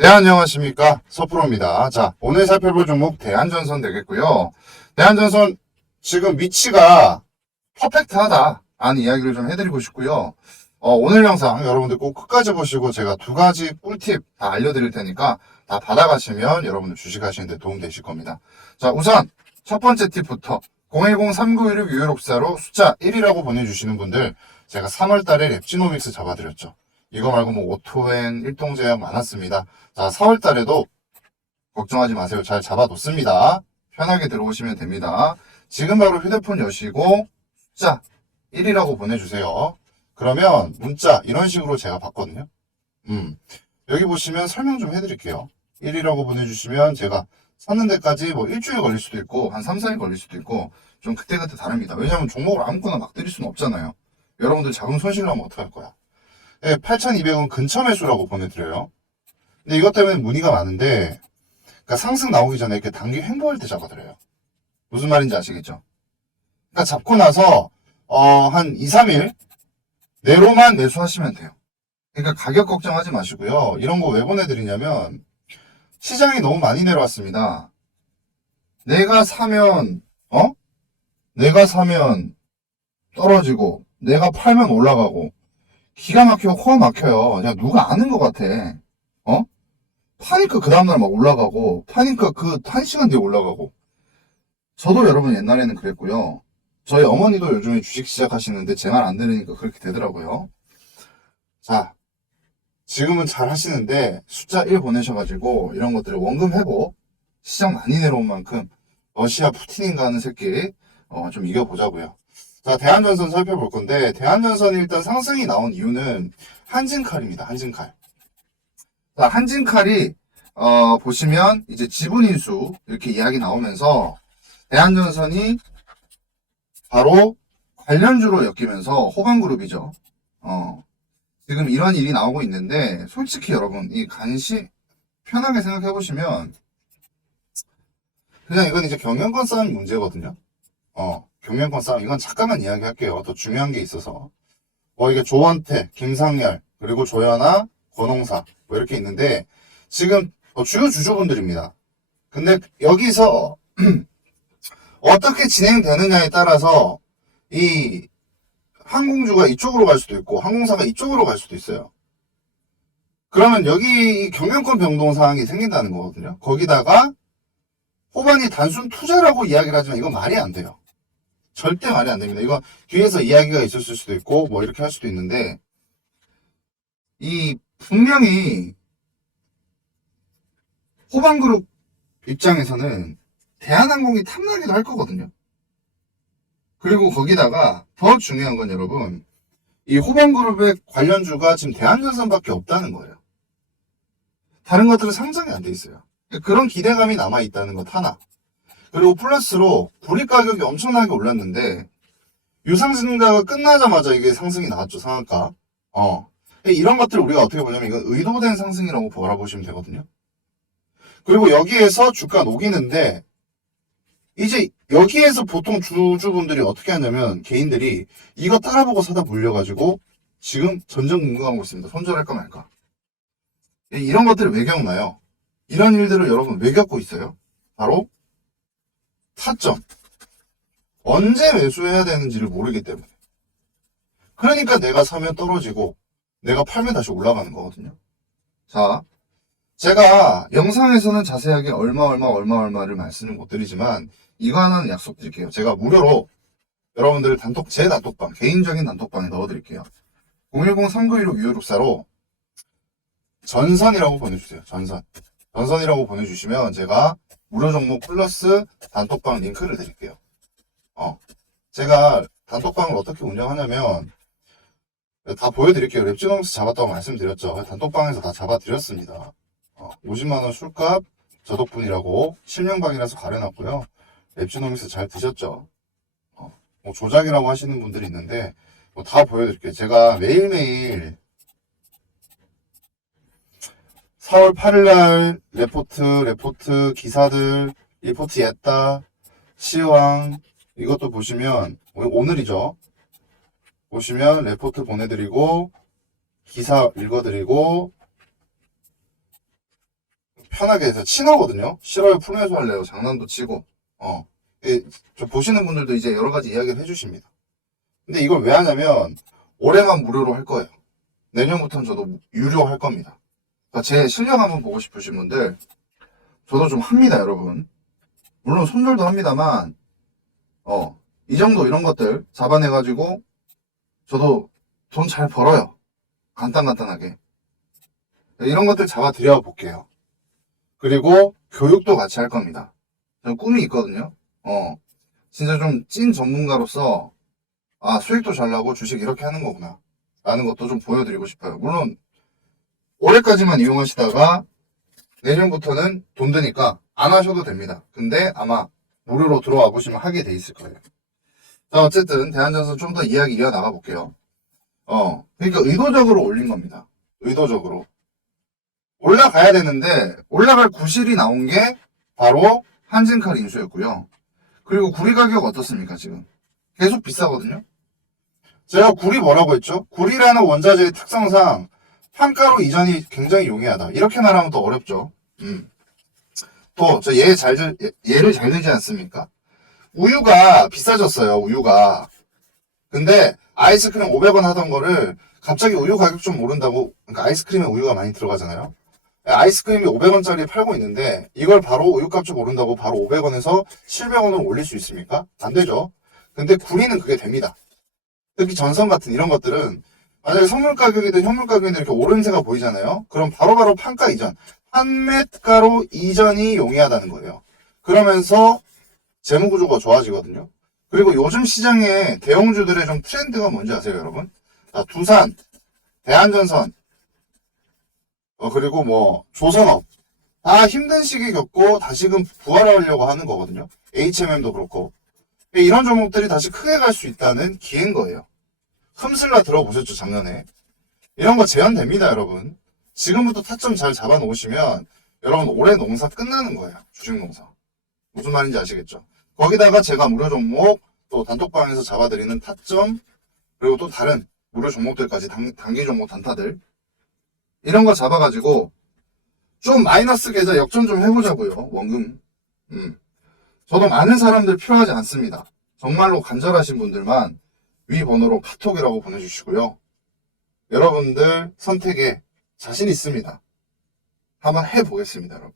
네, 안녕하십니까. 서프로입니다. 자, 오늘 살펴볼 종목 대한전선 되겠고요. 대한전선 지금 위치가 퍼펙트하다. 라는 이야기를 좀 해드리고 싶고요. 어, 오늘 영상 여러분들 꼭 끝까지 보시고 제가 두 가지 꿀팁 다 알려드릴 테니까 다 받아가시면 여러분들 주식하시는데 도움 되실 겁니다. 자, 우선 첫 번째 팁부터 010-3916-616사로 숫자 1이라고 보내주시는 분들 제가 3월 달에 랩지노믹스 잡아드렸죠. 이거 말고 뭐 오토엔, 일동 제약 많았습니다. 자, 4월 달에도 걱정하지 마세요. 잘 잡아뒀습니다. 편하게 들어오시면 됩니다. 지금 바로 휴대폰 여시고 숫자 1이라고 보내주세요. 그러면 문자 이런 식으로 제가 봤거든요. 음, 여기 보시면 설명 좀 해드릴게요. 1이라고 보내주시면 제가 찾는 데까지 뭐 일주일 걸릴 수도 있고 한 3, 4일 걸릴 수도 있고 좀 그때그때 다릅니다. 왜냐하면 종목을 아무거나 막 드릴 수는 없잖아요. 여러분들 자금 손실 나면 어떡할 거야. 네, 8,200원 근처 매수라고 보내드려요. 근데 이것 때문에 문의가 많은데 그러니까 상승 나오기 전에 이렇게 단기 횡보할 때 잡아드려요. 무슨 말인지 아시겠죠? 그러니까 잡고 나서 어, 한 2, 3일 내로만 매수하시면 돼요. 그러니까 가격 걱정하지 마시고요. 이런 거 왜 보내드리냐면 시장이 너무 많이 내려왔습니다. 내가 사면 어? 내가 사면 떨어지고 내가 팔면 올라가고 기가 막혀 코가 막혀요. 그냥 누가 아는 것 같아. 어? 파니까 그 다음날 막 올라가고 파니까 그한 시간 뒤에 올라가고 저도 여러분 옛날에는 그랬고요. 저희 어머니도 요즘에 주식 시작하시는데 제 말 안 들으니까 그렇게 되더라고요. 자, 지금은 잘 하시는데 숫자 1 보내셔가지고 이런 것들을 원금 회복, 시장 많이 내려온 만큼 러시아 푸틴인가 하는 새끼 어, 좀 이겨보자고요. 자, 대한전선 살펴볼 건데 대한전선이 일단 상승이 나온 이유는 한진칼입니다. 한진칼. 자, 한진칼이 어, 보시면 이제 지분인수 이렇게 이야기 나오면서 대한전선이 바로 관련주로 엮이면서 호반그룹이죠. 어, 지금 이런 일이 나오고 있는데 솔직히 여러분 이 간시 편하게 생각해 보시면 그냥 이건 이제 경영권 싸움 문제거든요. 어, 경영권 싸움 이건 잠깐만 이야기할게요. 더 중요한 게 있어서 뭐 이게 조원태, 김상열 그리고 조연아, 권홍사 뭐 이렇게 있는데 지금 어, 주요 주주분들입니다. 근데 여기서 어떻게 진행되느냐에 따라서 이 항공주가 이쪽으로 갈 수도 있고 항공사가 이쪽으로 갈 수도 있어요. 그러면 여기 경영권 변동 사항이 생긴다는 거거든요. 거기다가 호반이 단순 투자라고 이야기를 하지만 이건 말이 안 돼요. 절대 말이 안 됩니다. 이거 뒤에서 이야기가 있었을 수도 있고 뭐 이렇게 할 수도 있는데 이 분명히 호반그룹 입장에서는 대한항공이 탐나기도 할 거거든요. 그리고 거기다가 더 중요한 건 여러분, 이 호반그룹의 관련주가 지금 대한전선밖에 없다는 거예요. 다른 것들은 상장이 안 돼 있어요. 그런 기대감이 남아 있다는 것 하나. 그리고 플러스로 불입 가격이 엄청나게 올랐는데 유상증자가 끝나자마자 이게 상승이 나왔죠 상한가. 어 이런 것들을 우리가 어떻게 보냐면 이건 의도된 상승이라고 바라보시면 되거든요. 그리고 여기에서 주가 녹이는데 이제 여기에서 보통 주주분들이 어떻게 하냐면 개인들이 이거 따라보고 사다 물려가지고 지금 전전긍긍하고 있습니다. 손절할까 말까. 이런 것들을 왜 겪나요? 이런 일들을 여러분 왜 겪고 있어요? 바로 타점. 언제 매수해야 되는지를 모르기 때문에. 그러니까 내가 사면 떨어지고 내가 팔면 다시 올라가는 거거든요. 자, 제가 영상에서는 자세하게 얼마 얼마 얼마 얼마를 말씀을 못 드리지만 이거 하나는 약속드릴게요. 제가 무료로 여러분들 단톡 제 단톡방 개인적인 단톡방에 넣어드릴게요. 010-3916-2564로 전선이라고 보내주세요. 전선. 전선이라고 보내주시면 제가 무료 종목 플러스 단톡방 링크를 드릴게요. 어. 제가 단톡방을 어떻게 운영하냐면 다 보여드릴게요. 랩지노믹스 잡았다고 말씀드렸죠. 단톡방에서 다 잡아드렸습니다. 어, 50만원 술값 저 덕분이라고 실명방이라서 가려놨고요. 랩지노믹스 잘 드셨죠? 어, 뭐 조작이라고 하시는 분들이 있는데 뭐 다 보여드릴게요. 제가 매일매일 4월 8일 날 레포트, 레포트, 기사들, 리포트 했다, 시황, 이것도 보시면, 오늘이죠. 보시면 레포트 보내드리고, 기사 읽어드리고, 편하게 해서 친하거든요. 싫어요, 풀매수 할래요. 장난도 치고. 어. 예, 저 보시는 분들도 이제 여러 가지 이야기를 해주십니다. 근데 이걸 왜 하냐면 올해만 무료로 할 거예요. 내년부터는 저도 유료 할 겁니다. 그러니까 제 실력 한번 보고 싶으신 분들 저도 좀 합니다, 여러분. 물론 손절도 합니다만 어, 이 정도 이런 것들 잡아내 가지고 저도 돈 잘 벌어요. 간단간단하게. 이런 것들 잡아 드려 볼게요. 그리고 교육도 같이 할 겁니다. 꿈이 있거든요. 어, 진짜 좀 찐 전문가로서 아, 수익도 잘 나고 주식 이렇게 하는 거구나. 라는 것도 좀 보여드리고 싶어요. 물론 올해까지만 이용하시다가 내년부터는 돈 드니까 안 하셔도 됩니다. 근데 아마 무료로 들어와 보시면 하게 돼 있을 거예요. 자, 어쨌든 대한전선 좀 더 이야기 이어 나가 볼게요. 어, 그러니까 의도적으로 올린 겁니다. 의도적으로. 올라가야 되는데 올라갈 구실이 나온 게 바로 한진칼 인수였고요. 그리고 구리 가격 어떻습니까, 지금? 계속 비싸거든요? 제가 구리 뭐라고 했죠? 구리라는 원자재의 특성상 판가로 이전이 굉장히 용이하다. 이렇게 말하면 또 어렵죠. 음. 또, 저 얘 잘, 들- 얘- 얘를 잘 들지 않습니까? 우유가 비싸졌어요, 우유가. 근데 아이스크림 500원 하던 거를 갑자기 우유 가격 좀 오른다고, 그러니까 아이스크림에 우유가 많이 들어가잖아요? 아이스크림이 500원짜리 팔고 있는데 이걸 바로 우유값 좀 오른다고 바로 500원에서 700원으로 올릴 수 있습니까? 안 되죠. 근데 구리는 그게 됩니다. 특히 전선 같은 이런 것들은 만약에 선물 가격이든 현물 가격이든 이렇게 오름세가 보이잖아요. 그럼 바로 바로 판가 이전, 판매가로 이전이 용이하다는 거예요. 그러면서 재무구조가 좋아지거든요. 그리고 요즘 시장에 대형주들의 좀 트렌드가 뭔지 아세요, 여러분? 자, 두산, 대한전선, 어, 그리고 뭐, 조선업. 다 힘든 시기 겪고 다시금 부활하려고 하는 거거든요. HMM도 그렇고. 이런 종목들이 다시 크게 갈 수 있다는 기회인 거예요. 흠슬라 들어보셨죠, 작년에. 이런 거 제한됩니다, 여러분. 지금부터 타점 잘 잡아 놓으시면, 여러분, 올해 농사 끝나는 거예요. 주식 농사. 무슨 말인지 아시겠죠? 거기다가 제가 무료 종목, 또 단톡방에서 잡아드리는 타점, 그리고 또 다른 무료 종목들까지, 단, 단기 종목 단타들. 이런 거 잡아가지고, 좀 마이너스 계좌 역전 좀 해보자고요, 원금. 음. 저도 많은 사람들 필요하지 않습니다. 정말로 간절하신 분들만 위 번호로 카톡이라고 보내주시고요. 여러분들 선택에 자신 있습니다. 한번 해보겠습니다, 여러분.